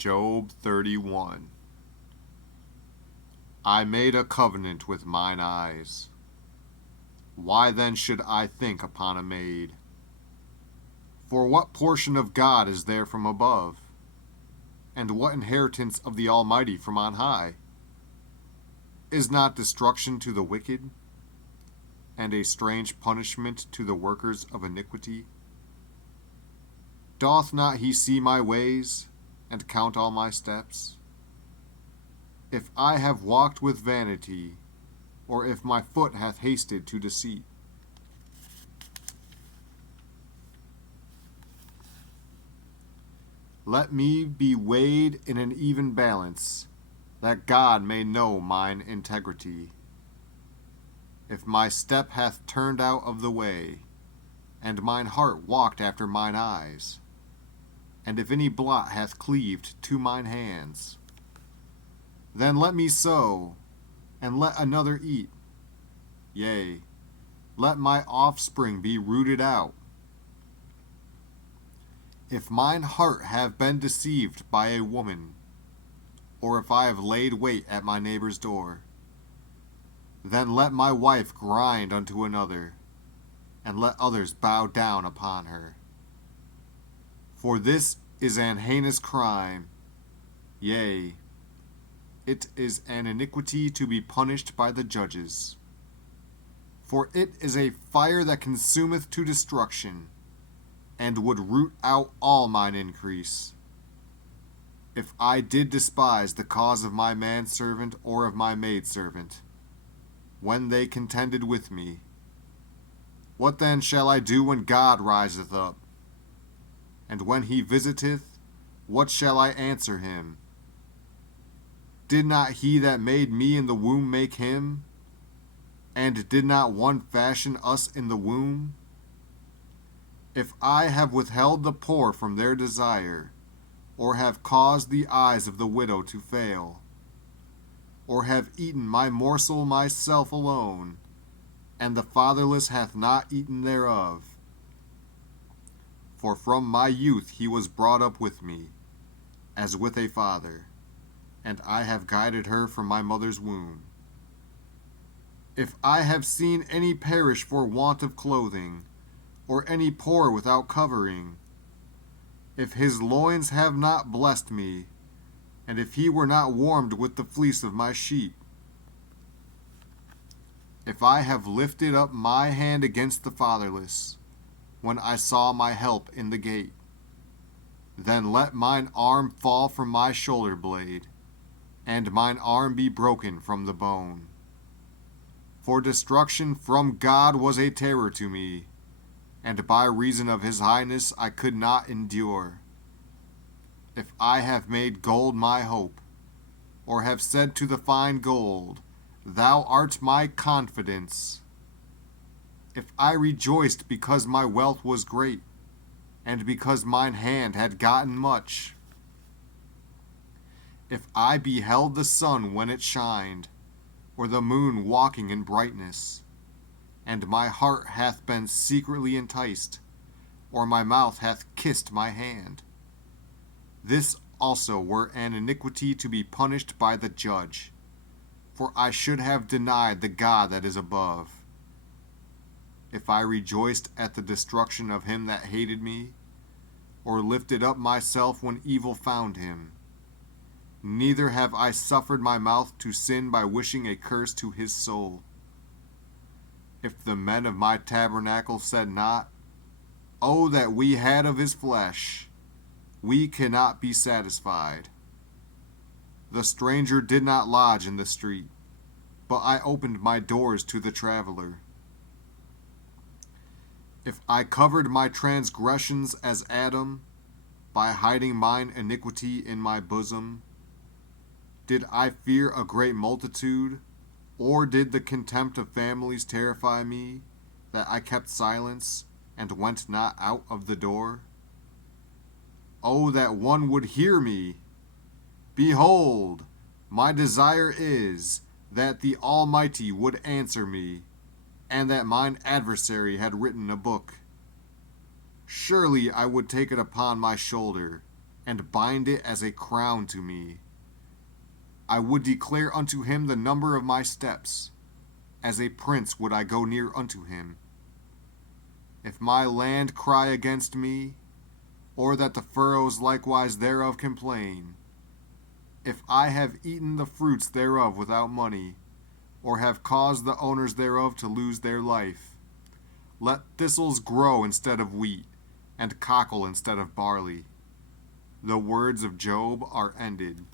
Job 31. I made a covenant with mine eyes. Why then should I think upon a maid? For what portion of God is there from above? And what inheritance of the Almighty from on high? Is not destruction to the wicked, and a strange punishment to the workers of iniquity? Doth not he see my ways, and count all my steps? If I have walked with vanity, or if my foot hath hasted to deceit. Let me be weighed in an even balance, that God may know mine integrity. If my step hath turned out of the way, and mine heart walked after mine eyes, and if any blot hath cleaved to mine hands, then let me sow, and let another eat. Yea, let my offspring be rooted out. If mine heart have been deceived by a woman, or if I have laid wait at my neighbor's door, then let my wife grind unto another, and let others bow down upon her. For this is an heinous crime, yea, it is an iniquity to be punished by the judges. For it is a fire that consumeth to destruction, and would root out all mine increase. If I did despise the cause of my manservant or of my maidservant, when they contended with me, what then shall I do when God riseth up? And when he visiteth, what shall I answer him? Did not he that made me in the womb make him? And did not one fashion us in the womb? If I have withheld the poor from their desire, or have caused the eyes of the widow to fail, or have eaten my morsel myself alone, and the fatherless hath not eaten thereof, for from my youth he was brought up with me, as with a father, and I have guided her from my mother's womb. If I have seen any perish for want of clothing, or any poor without covering, if his loins have not blessed me, and if he were not warmed with the fleece of my sheep, if I have lifted up my hand against the fatherless, when I saw my help in the gate, then let mine arm fall from my shoulder blade, and mine arm be broken from the bone. For destruction from God was a terror to me, and by reason of his highness I could not endure. If I have made gold my hope, or have said to the fine gold, Thou art my confidence, if I rejoiced because my wealth was great, and because mine hand had gotten much, if I beheld the sun when it shined, or the moon walking in brightness, and my heart hath been secretly enticed, or my mouth hath kissed my hand, this also were an iniquity to be punished by the judge, for I should have denied the God that is above. If I rejoiced at the destruction of him that hated me, or lifted up myself when evil found him, neither have I suffered my mouth to sin by wishing a curse to his soul. If the men of my tabernacle said not, Oh, that we had of his flesh, we cannot be satisfied. The stranger did not lodge in the street, but I opened my doors to the traveler. If I covered my transgressions as Adam, by hiding mine iniquity in my bosom, did I fear a great multitude, or did the contempt of families terrify me, that I kept silence, and went not out of the door? Oh, that one would hear me! Behold, my desire is, that the Almighty would answer me, and that mine adversary had written a book. Surely I would take it upon my shoulder, and bind it as a crown to me. I would declare unto him the number of my steps. As a prince would I go near unto him. If my land cry against me, or that the furrows likewise thereof complain, if I have eaten the fruits thereof without money, or have caused the owners thereof to lose their life, let thistles grow instead of wheat, and cockle instead of barley. The words of Job are ended.